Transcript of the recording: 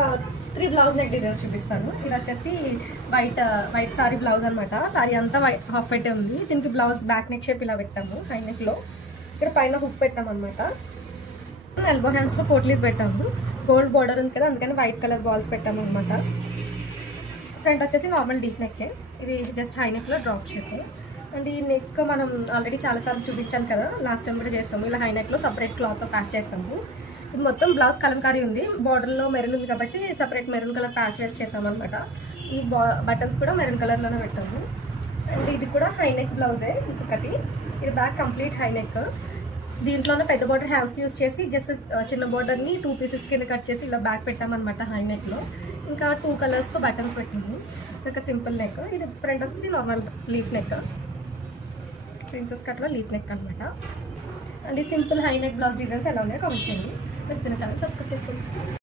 ఒక 3 blouse neck designs చూపిస్తాను. ఇది వచ్చేసి వైట్ సారీ బ్లౌజ్ అనమాట. సారీ అంతా హాఫ్ వైట్ ఉంది. దీనికి బ్లౌజ్ బ్యాక్ నెక్ షేప్ ఇలా పెట్టాము. హై నెక్లో ఇక్కడ పైన హుక్ పెట్టాము అనమాట. ఎల్బో హ్యాండ్స్లో పోట్లీస్ పెట్టాము. గోల్డ్ బార్డర్ ఉంది కదా, అందుకని వైట్ కలర్ బాల్స్ పెట్టాము అనమాట. ఫ్రంట్ వచ్చేసి నార్మల్ డీప్ నెక్. ఇది జస్ట్ హై నెక్లో డ్రాప్ షేప్. అండ్ ఈ నెక్ మనం ఆల్రెడీ చాలాసార్లు చూపించాను కదా, లాస్ట్ టైం కూడా చేస్తాము. ఇలా హై నెక్లో సపరేట్ క్లాత్తో ప్యాక్ చేస్తాము. ఇది మొత్తం బ్లౌజ్ కలంకారీ ఉంది. బార్డర్లో మెరూన్ ఉంది కాబట్టి సపరేట్ మెరూన్ కలర్ ప్యాచ్ వేసి చేసాము అనమాట. ఈ బటన్స్ కూడా మెరూన్ కలర్లోనే పెట్టాము. అండ్ ఇది కూడా హై నెక్ బ్లౌజే ఇంకొకటి. ఇది బ్యాక్ కంప్లీట్ హై నెక్. దీంట్లోనే పెద్ద బార్డర్ హ్యాండ్స్కి యూస్ చేసి జస్ట్ చిన్న బార్డర్ని 2 పీసెస్ కింద కట్ చేసి ఇలా బ్యాక్ పెట్టామన్నమాట హై నెక్లో. ఇంకా 2 కలర్స్తో బటన్స్ పెట్టింది. ఒక సింపుల్ నెక్. ఇది ఫ్రంట్ వచ్చి నార్మల్ లీఫ్ నెక్, ప్రిన్సెస్ కట్లో లీఫ్ నెక్ అనమాట. అండ్ ఈ simple high neck blouse designs ఎలా ఉన్నాయో కామెంట్ చేయండి. నచ్చితే ఛానల్ సబ్స్క్రైబ్ చేసుకోండి.